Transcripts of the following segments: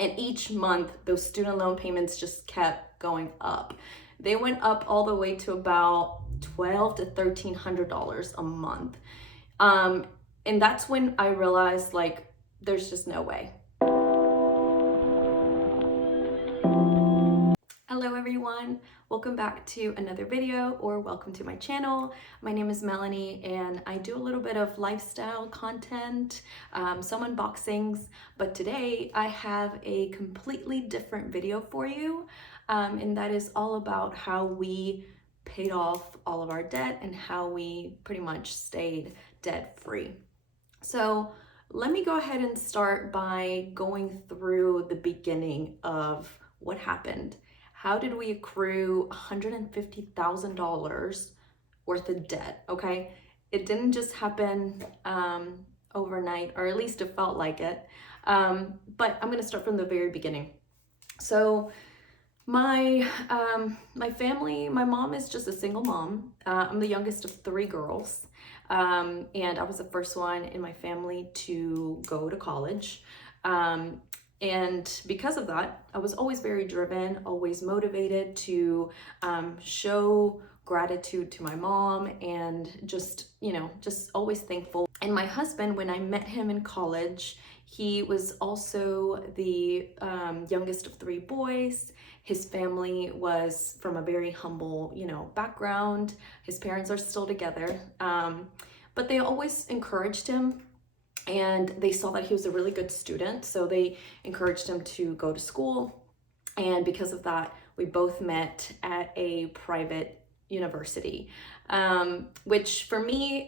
And each month, those student loan payments just kept going up. They went up all the way to about $1,200 to $1,300 a month. And that's when I realized, like, there's just no way. Hello everyone, welcome back to another video, or welcome to my channel. My name is Melanie and I do a little bit of lifestyle content, some unboxings, but today I have a completely different video for you, and that is all about how we paid off all of our debt and how we pretty much stayed debt free. So let me go ahead and start by going through the beginning of what happened. How did we accrue $150,000 worth of debt? Okay, it didn't just happen overnight, or at least it felt like it. But I'm gonna start from the very beginning. So my family, my mom is just a single mom. I'm the youngest of 3 girls, and I was the first one in my family to go to college. And because of that, I was always very driven, always motivated to show gratitude to my mom, and just always thankful. And my husband, when I met him in college, he was also the youngest of 3 boys. His family was from a very humble, background. His parents are still together, but they always encouraged him. And they saw that he was a really good student, so they encouraged him to go to school. And because of that, we both met at a private university, which for me,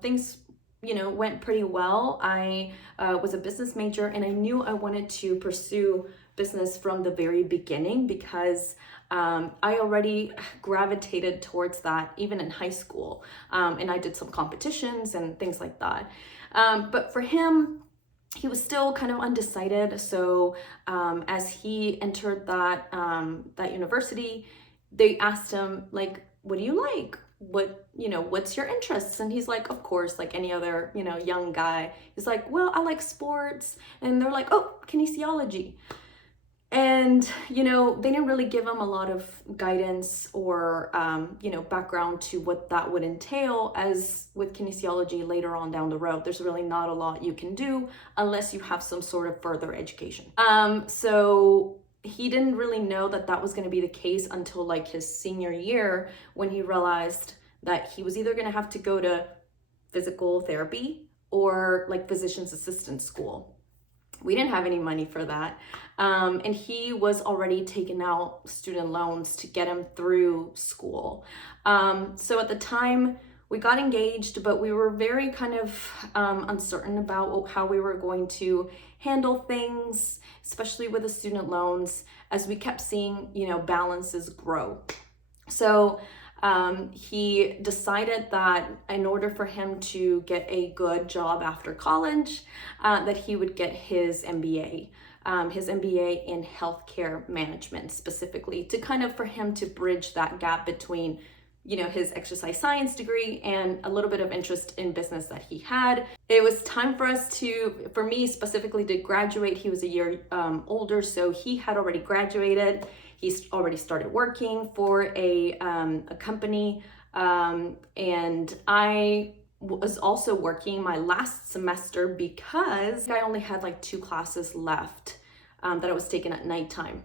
things went pretty well. I was a business major, and I knew I wanted to pursue business from the very beginning because I already gravitated towards that even in high school, and I did some competitions and things like that. But for him, he was still kind of undecided. So as he entered that university, they asked him, like, what do you like? What's your interests? And he's like, of course, like any other, young guy. He's like, well, I like sports. And they're like, oh, kinesiology. And, they didn't really give him a lot of guidance or, background to what that would entail, as with kinesiology later on down the road. There's really not a lot you can do unless you have some sort of further education. So he didn't really know that that was going to be the case until like his senior year, when he realized that he was either going to have to go to physical therapy or like physician's assistant school. We didn't have any money for that. And he was already taking out student loans to get him through school. So at the time, we got engaged, but we were very kind of uncertain about how we were going to handle things, especially with the student loans, as we kept seeing, balances grow. So he decided that in order for him to get a good job after college, that he would get his MBA in healthcare management, specifically to kind of for him to bridge that gap between, his exercise science degree and a little bit of interest in business that he had. It was time for me specifically to graduate. He was a year older, so he had already graduated. He's already started working for a company, and I was also working my last semester because I only had like 2 classes left that I was taking at nighttime.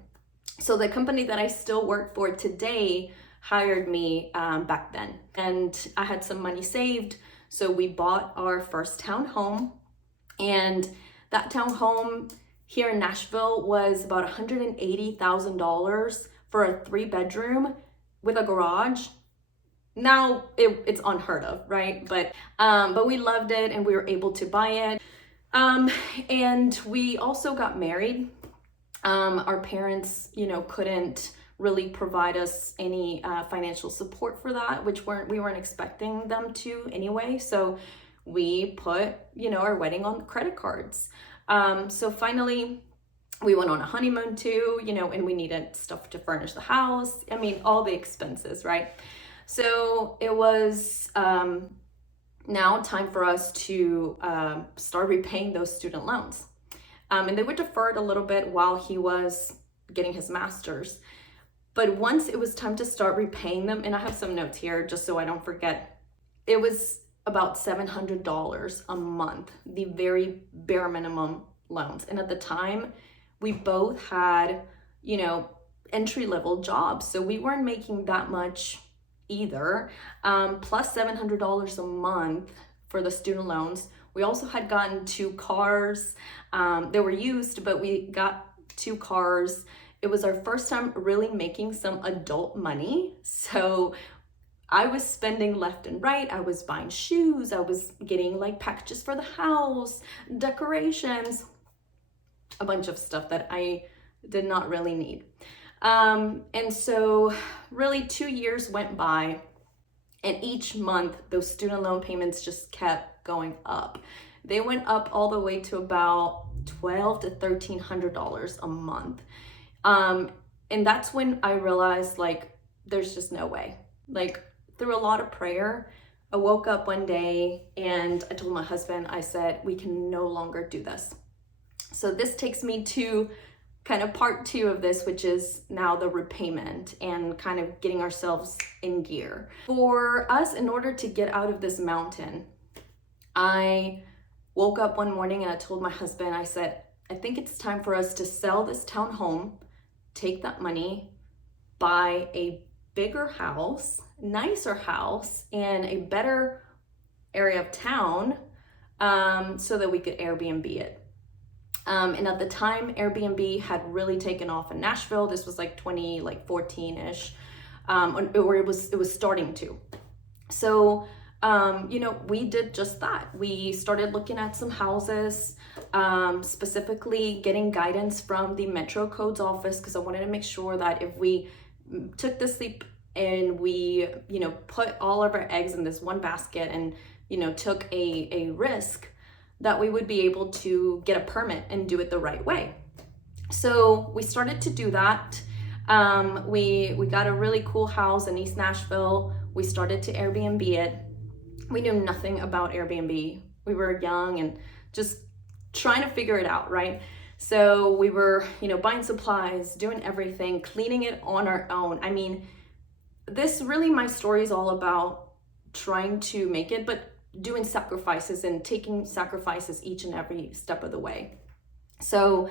So the company that I still work for today hired me back then, and I had some money saved, so we bought our first townhome, and that townhome here in Nashville was about $180,000 for a 3-bedroom with a garage. Now it's unheard of, right? But we loved it, and we were able to buy it. And we also got married. Our parents, couldn't really provide us any financial support for that, which we weren't expecting them to anyway. So we put, our wedding on credit cards. So finally, we went on a honeymoon too, and we needed stuff to furnish the house. I mean, all the expenses, right? So it was now time for us to start repaying those student loans. And they were deferred a little bit while he was getting his master's. But once it was time to start repaying them, and I have some notes here just so I don't forget, it was about $700 a month, the very bare minimum loans. And at the time, we both had, entry-level jobs. So we weren't making that much either. Plus $700 a month for the student loans. We also had gotten 2 cars. They were used, but we got 2 cars. It was our first time really making some adult money. So I was spending left and right. I was buying shoes. I was getting like packages for the house, decorations, a bunch of stuff that I did not really need. And so really 2 years went by, and each month those student loan payments just kept going up. They went up all the way to about $1,200 to $1,300 a month. And that's when I realized, like, there's just no way. Like, through a lot of prayer, I woke up one day and I told my husband, I said, we can no longer do this. So this takes me to kind of part 2 of this, which is now the repayment and kind of getting ourselves in gear. For us, in order to get out of this mountain, I woke up one morning and I told my husband, I said, I think it's time for us to sell this town home, take that money, buy a bigger house, nicer house in a better area of town, so that we could Airbnb it. And at the time, Airbnb had really taken off in Nashville. This was like 2014-ish, or it was starting to. So, we did just that. We started looking at some houses, specifically getting guidance from the Metro Codes office, because I wanted to make sure that if we took this leap and we, put all of our eggs in this one basket and, took a risk, that we would be able to get a permit and do it the right way. So we started to do that. We got a really cool house in East Nashville. We started to Airbnb it. We knew nothing about Airbnb. We were young and just trying to figure it out, right? So we were, buying supplies, doing everything, cleaning it on our own. I mean, my story is all about trying to make it, but doing sacrifices and taking sacrifices each and every step of the way. So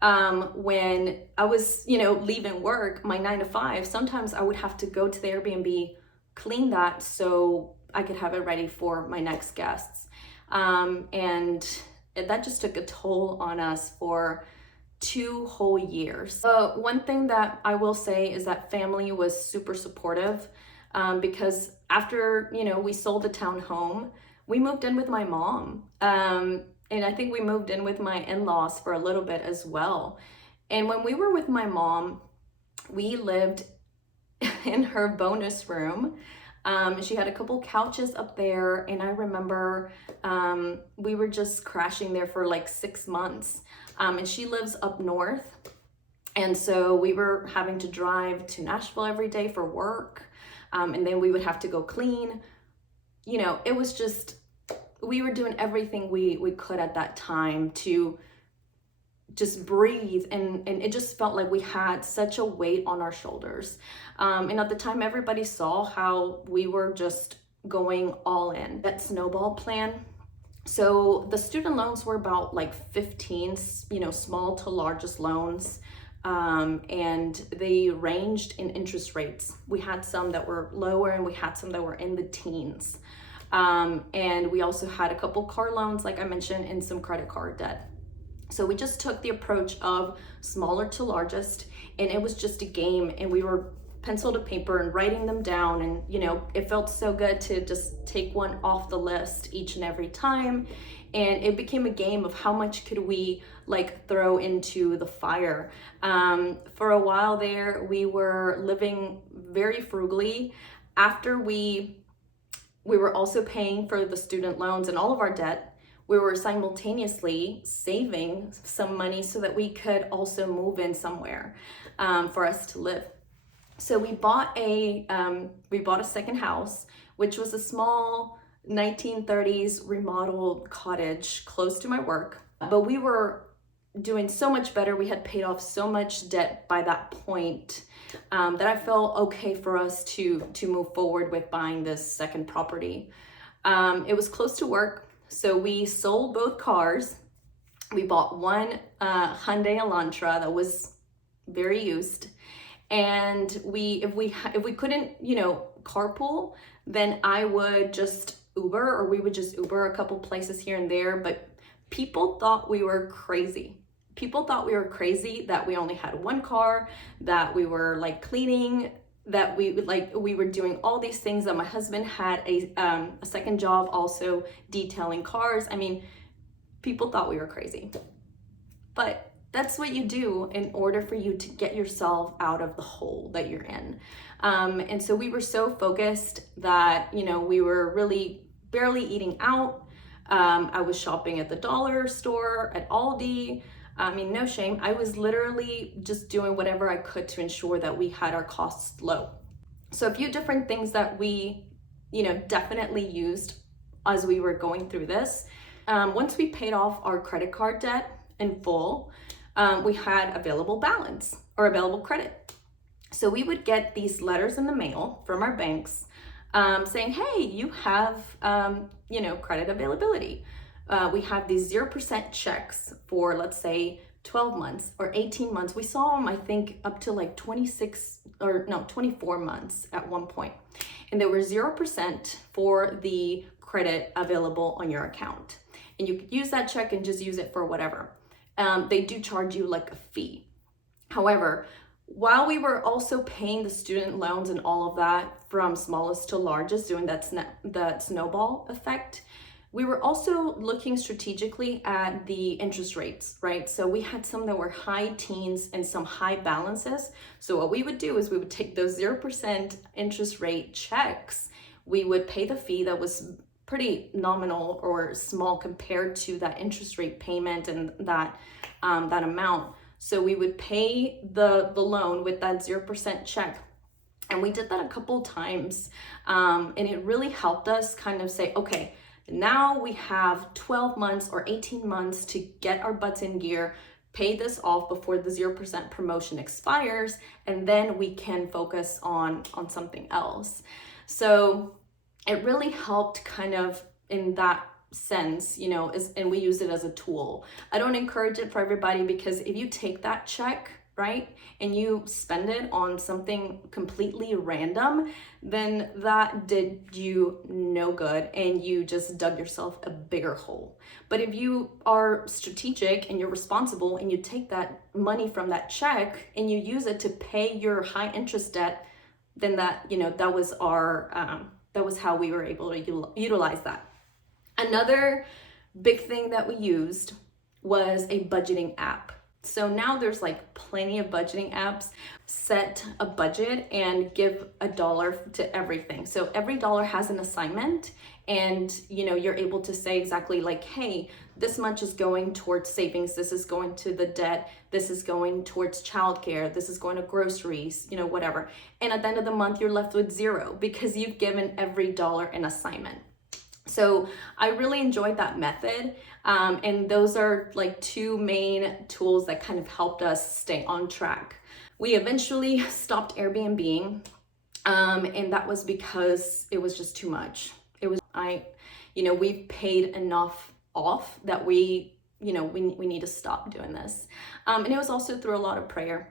when I was, leaving work, my 9 to 5, sometimes I would have to go to the Airbnb, clean that so I could have it ready for my next guests. And that just took a toll on us for 2 whole years. One thing that I will say is that family was super supportive, because after, we sold the town home, we moved in with my mom. And I think we moved in with my in-laws for a little bit as well. And when we were with my mom, we lived in her bonus room. She had a couple couches up there, and I remember we were just crashing there for like 6 months. And she lives up north, and so we were having to drive to Nashville every day for work, and then we would have to go clean. It was just, we were doing everything we could at that time to just breathe, and it just felt like we had such a weight on our shoulders. And at the time, everybody saw how we were just going all in. That snowball plan. So the student loans were about like 15, small to largest loans. And they ranged in interest rates. We had some that were lower and we had some that were in the teens. And we also had a couple car loans, like I mentioned, and some credit card debt. So we just took the approach of smaller to largest, and it was just a game, and we were pencil to paper and writing them down, and it felt so good to just take one off the list each and every time. And it became a game of how much could we like throw into the fire. For a while there, we were living very frugally. After we were also paying for the student loans and all of our debt, we were simultaneously saving some money so that we could also move in somewhere for us to live. So we bought a second house, which was a small 1930s remodeled cottage close to my work. But we were doing so much better. We had paid off so much debt by that point that I felt okay for us to move forward with buying this second property. It was close to work, so we sold both cars. We bought one Hyundai Elantra that was very used, and if we couldn't, you know, carpool, then I would just Uber, or we would just Uber a couple places here and there. But people thought we were crazy. People thought we were crazy that we only had one car, that we were like cleaning, that we were doing all these things, that my husband had a second job also detailing cars. I mean, people thought we were crazy. But that's what you do in order for you to get yourself out of the hole that you're in. And so we were so focused that, you know, we were really barely eating out. I was shopping at the dollar store, at Aldi. I mean, no shame. I was literally just doing whatever I could to ensure that we had our costs low. So a few different things that we, you know, definitely used as we were going through this. Once we paid off our credit card debt in full, we had available balance or available credit. So we would get these letters in the mail from our banks saying, hey, you have, you know, credit availability. We have these 0% checks for, let's say, 12 months or 18 months. We saw them, I think, up to like 24 months at one point. And there were 0% for the credit available on your account. And you could use that check and just use it for whatever. They do charge you like a fee. However, while we were also paying the student loans and all of that from smallest to largest, doing that snowball effect, we were also looking strategically at the interest rates, right? So we had some that were high teens and some high balances. So what we would do is we would take those 0% interest rate checks, we would pay the fee that was pretty nominal or small compared to that interest rate payment and that amount. So we would pay the loan with that 0% check. And we did that a couple times. And it really helped us kind of say, okay, now we have 12 months or 18 months to get our butts in gear, pay this off before the 0% promotion expires, and then we can focus on something else. So it really helped kind of in that sense, you know, and we use it as a tool. I don't encourage it for everybody, because if you take that check, right, and you spend it on something completely random, then that did you no good and you just dug yourself a bigger hole. But if you are strategic and you're responsible and you take that money from that check and you use it to pay your high interest debt, then that, you know, that was how we were able to utilize that. Another big thing that we used was a budgeting app. So now there's like plenty of budgeting apps. Set a budget and give $1 to everything. So every dollar has an assignment, and you know, you're able to say exactly like, hey, this much is going towards savings, this is going to the debt, this is going towards childcare, this is going to groceries, you know, whatever. And at the end of the month, you're left with zero because you've given every dollar an assignment. So I really enjoyed that method. And those are like two main tools that kind of helped us stay on track. We eventually stopped Airbnb, and that was because it was just too much. We've paid enough off that we need to stop doing this. And it was also through a lot of prayer.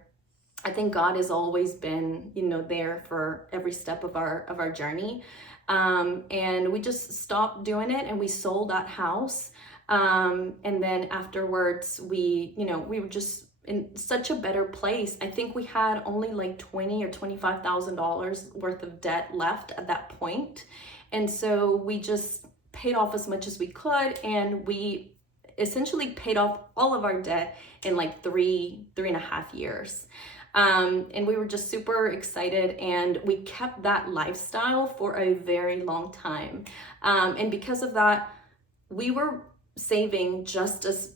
I think God has always been, there for every step of our journey. And we just stopped doing it and we sold that house. And then afterwards we were just in such a better place. I think we had only like $20,000 or $25,000 worth of debt left at that point. And so we just paid off as much as we could, and we essentially paid off all of our debt in like 3.5 years. And we were just super excited, and we kept that lifestyle for a very long time. And because of that, we were saving just as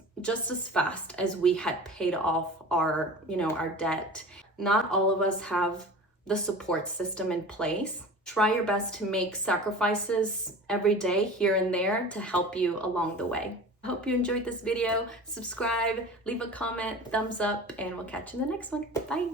fast as we had paid off our debt. Not all of us have the support system in place. Try your best to make sacrifices every day here and there to help you along the way. I hope you enjoyed this video. Subscribe, leave a comment, thumbs up, and we'll catch you in the next one. Bye.